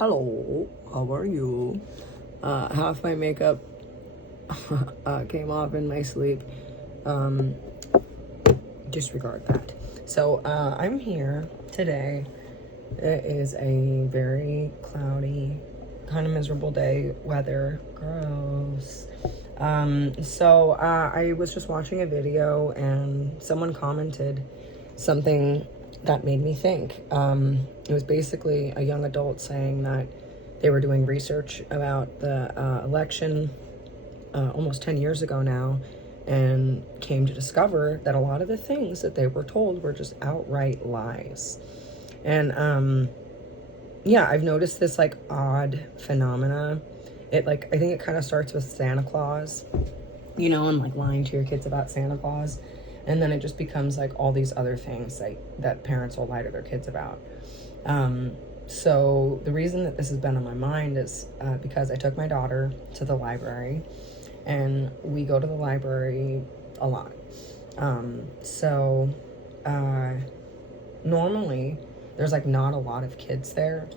Hello, how are you? Half my makeup came off in my sleep. Um, Disregard that. So, I'm here today. It is a very cloudy, kind of miserable day. Weather, gross. I was just watching a video and someone commented something that made me think. It was basically a young adult saying that they were doing research about the election almost 10 years ago now, and came to discover that a lot of the things that they were told were just outright lies. And yeah, I've noticed this like odd phenomena. I think it kind of starts with Santa Claus, and like lying to your kids about Santa Claus. And then it just becomes like all these other things like that parents will lie to their kids about. So the reason that this has been on my mind is because I took my daughter to the library, and we go to the library a lot. Normally there's like not a lot of kids there.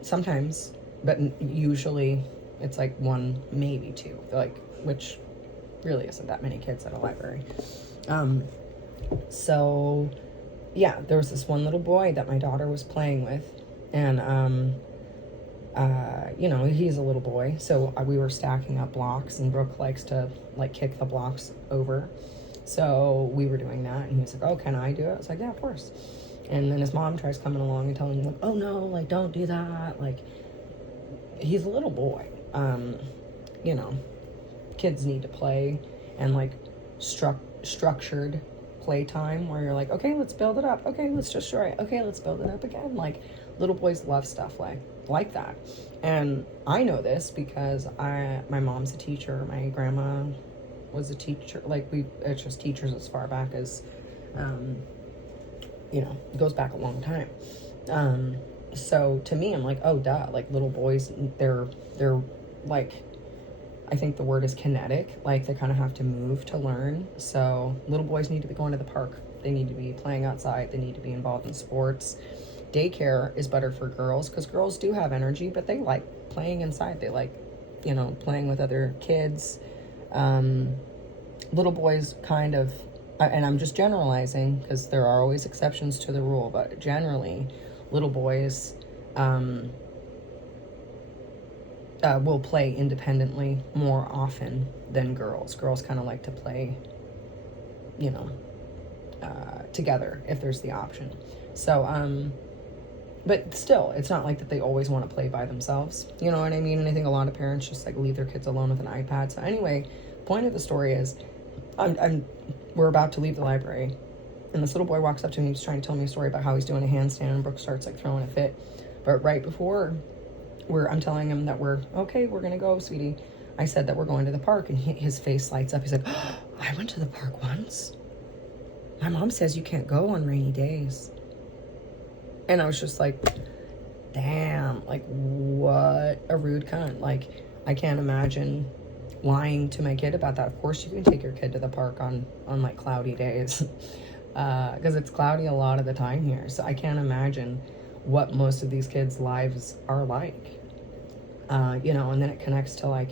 Sometimes, but usually it's like one, maybe two, like, which really isn't that many kids at a library. So yeah, there was this one little boy that my daughter was playing with, and he's a little boy, so we were stacking up blocks, and Brooke likes to like kick the blocks over, so we were doing that, and he was like, oh, can I do it? I was like, yeah, of course. And then his mom tries coming along and telling him like, oh no, like don't do that, like he's a little boy. Kids need to play, and like structured playtime where you're like, okay, let's build it up, okay, let's destroy it, okay, let's build it up again. Like little boys love stuff like that. And I know this because my mom's a teacher, my grandma was a teacher. It's just teachers as far back as it goes back a long time. So to me, I'm like, oh duh, like little boys, they're like, I think the word is kinetic, like they kind of have to move to learn. So little boys need to be going to the park, they need to be playing outside, they need to be involved in sports. Daycare is better for girls because girls do have energy, but they like playing inside, they like playing with other kids. Little boys kind of, and I'm just generalizing because there are always exceptions to the rule, but generally little boys will play independently more often than girls. Girls kind of like to play, together if there's the option. So, but still, it's not like that they always want to play by themselves. You know what I mean? And I think a lot of parents just like leave their kids alone with an iPad. So anyway, point of the story is, we're about to leave the library, and this little boy walks up to me. He's trying to tell me a story about how he's doing a handstand, and Brooke starts like throwing a fit. But right before I'm telling him that we're gonna go, sweetie, I said that we're going to the park, and his face lights up. He's like, oh, I went to the park once. My mom says you can't go on rainy days. And I was just like, damn, like what a rude cunt. Like I can't imagine lying to my kid about that. Of course you can take your kid to the park on like cloudy days, because it's cloudy a lot of the time here. So I can't imagine what most of these kids' lives are like. And then it connects to like,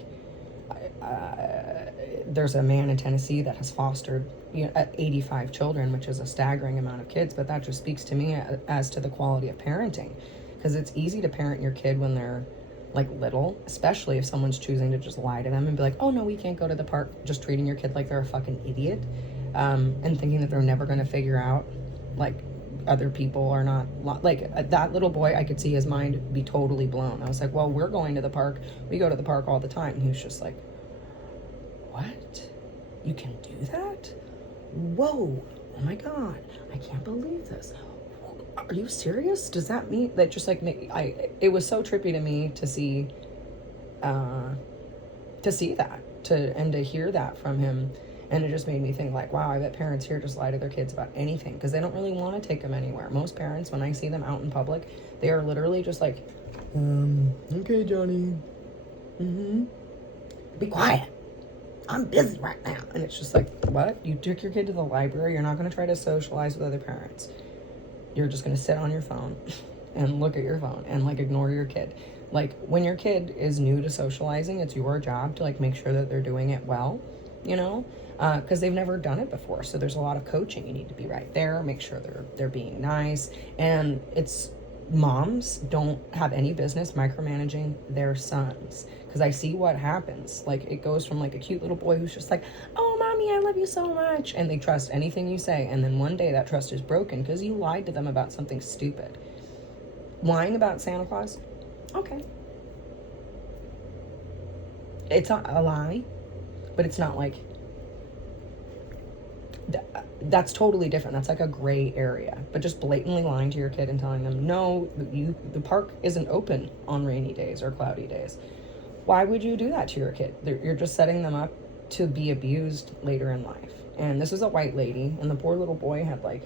there's a man in Tennessee that has fostered 85 children, which is a staggering amount of kids, but that just speaks to me as to the quality of parenting, because it's easy to parent your kid when they're like little, especially if someone's choosing to just lie to them and be like, oh no, we can't go to the park, just treating your kid like they're a fucking idiot, and thinking that they're never going to figure out like other people are not like that little boy. I could see his mind be totally blown. I was like, well, we're going to the park, we go to the park all the time. And he was just like, what, you can do that? Whoa, oh my god, I can't believe this. Are you serious? Does that mean that just like it was so trippy to me to see that, and to hear that from him. And it just made me think like, wow, I bet parents here just lie to their kids about anything because they don't really want to take them anywhere. Most parents, when I see them out in public, they are literally just like, okay, Johnny, be quiet, I'm busy right now. And it's just like, what? You took your kid to the library, you're not going to try to socialize with other parents, you're just going to sit on your phone and look at your phone and like ignore your kid. Like when your kid is new to socializing, it's your job to like make sure that they're doing it well, you know, because they've never done it before. So there's a lot of coaching. You need to be right there, make sure they're being nice, and it's moms don't have any business micromanaging their sons, because I see what happens. Like it goes from like a cute little boy who's just like, oh mommy, I love you so much, and they trust anything you say, and then one day that trust is broken because you lied to them about something stupid. Lying about Santa Claus, okay, it's not a lie, but it's not like that's totally different. That's like a gray area. But just blatantly lying to your kid and telling them, no, the park isn't open on rainy days or cloudy days. Why would you do that to your kid? You're just setting them up to be abused later in life. And this is a white lady, and the poor little boy had like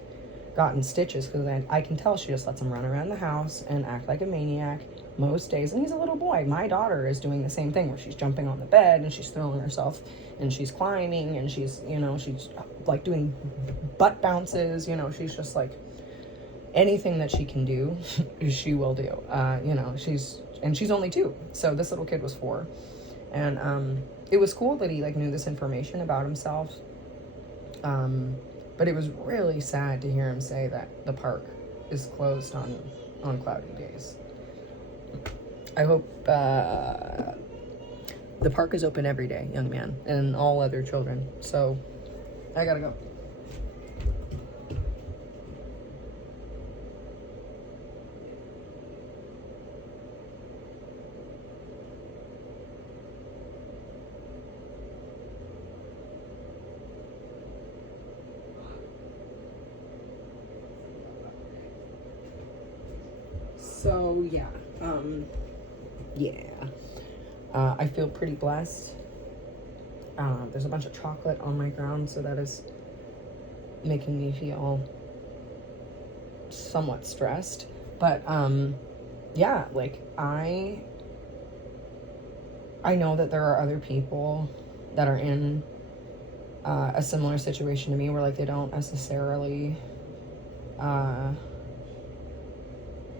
gotten stitches because I can tell she just lets him run around the house and act like a maniac most days. And he's a little boy. My daughter is doing the same thing where she's jumping on the bed and she's throwing herself and she's climbing and she's, you know, she's like doing butt bounces, you know, she's just like anything that she can do, she will do. You know, she's only 2. So this little kid was 4. And it was cool that he like knew this information about himself. But it was really sad to hear him say that the park is closed on cloudy days. I hope the park is open every day, young man, and all other children. So I gotta go. So yeah, I feel pretty blessed. There's a bunch of chocolate on my ground, so that is making me feel somewhat stressed. But yeah, like I know that there are other people that are in a similar situation to me, where like they don't necessarily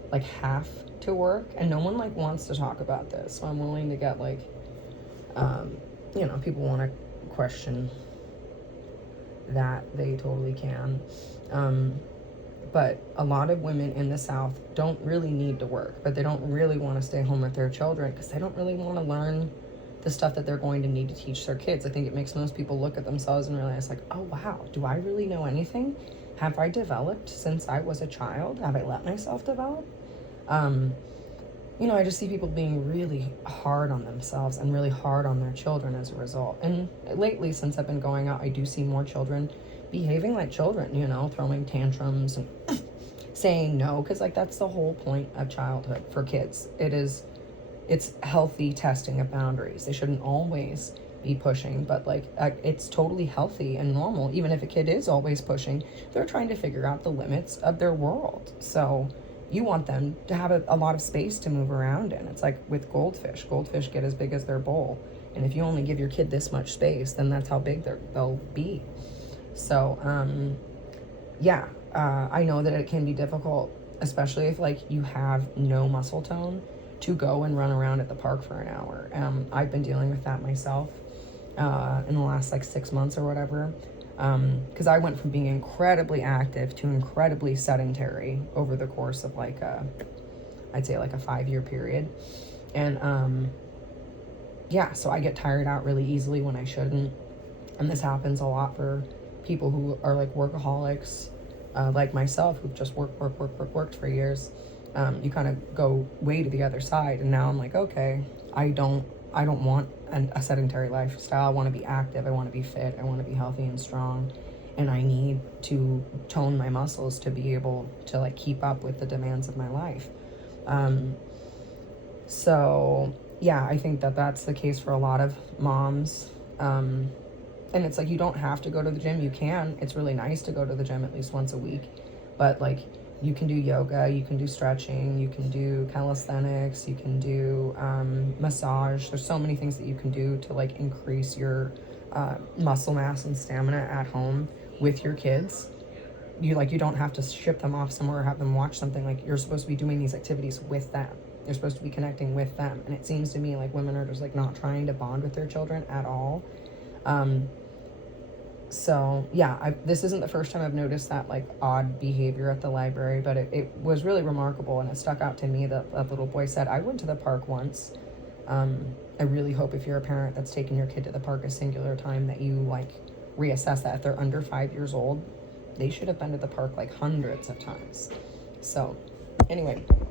like have to work, and no one like wants to talk about this, so I'm willing to get like you know, people want to question that, they totally can. But a lot of women in the South don't really need to work, but they don't really want to stay home with their children because they don't really want to learn the stuff that they're going to need to teach their kids. I think it makes most people look at themselves and realize like, oh wow, do I really know anything? Have I developed since I was a child? Have I let myself develop? You know, I just see people being really hard on themselves and really hard on their children as a result. And lately, since I've been going out, I do see more children behaving like children, you know, throwing tantrums and saying no, because like that's the whole point of childhood for kids. It's healthy testing of boundaries. They shouldn't always be pushing, but like it's totally healthy and normal. Even if a kid is always pushing, they're trying to figure out the limits of their world. So you want them to have a lot of space to move around in. It's like with goldfish get as big as their bowl, and if you only give your kid this much space, then that's how big they'll be. So yeah, I know that it can be difficult, especially if like you have no muscle tone, to go and run around at the park for an hour. I've been dealing with that myself in the last like 6 months or whatever, because I went from being incredibly active to incredibly sedentary over the course of like I'd say like a 5-year period. And yeah, so I get tired out really easily when I shouldn't, and this happens a lot for people who are like workaholics, like myself, who've just worked for years. You kind of go way to the other side, and now I'm like, okay, I don't want a sedentary lifestyle. I want to be active, I want to be fit, I want to be healthy and strong, and I need to tone my muscles to be able to like keep up with the demands of my life. So yeah, I think that that's the case for a lot of moms. And it's like, you don't have to go to the gym. You can. It's really nice to go to the gym at least once a week, but like, you can do yoga, you can do stretching, you can do calisthenics, you can do massage. There's so many things that you can do to like increase your muscle mass and stamina at home with your kids. you don't have to ship them off somewhere or have them watch something. Like, you're supposed to be doing these activities with them. You're supposed to be connecting with them. And it seems to me like women are just like not trying to bond with their children at all. So yeah, this isn't the first time I've noticed that like odd behavior at the library, but it was really remarkable, and it stuck out to me that a little boy said, I went to the park once. I really hope if you're a parent that's taking your kid to the park a singular time that you like reassess that. If they're under 5 years old, they should have been to the park like hundreds of times. So anyway,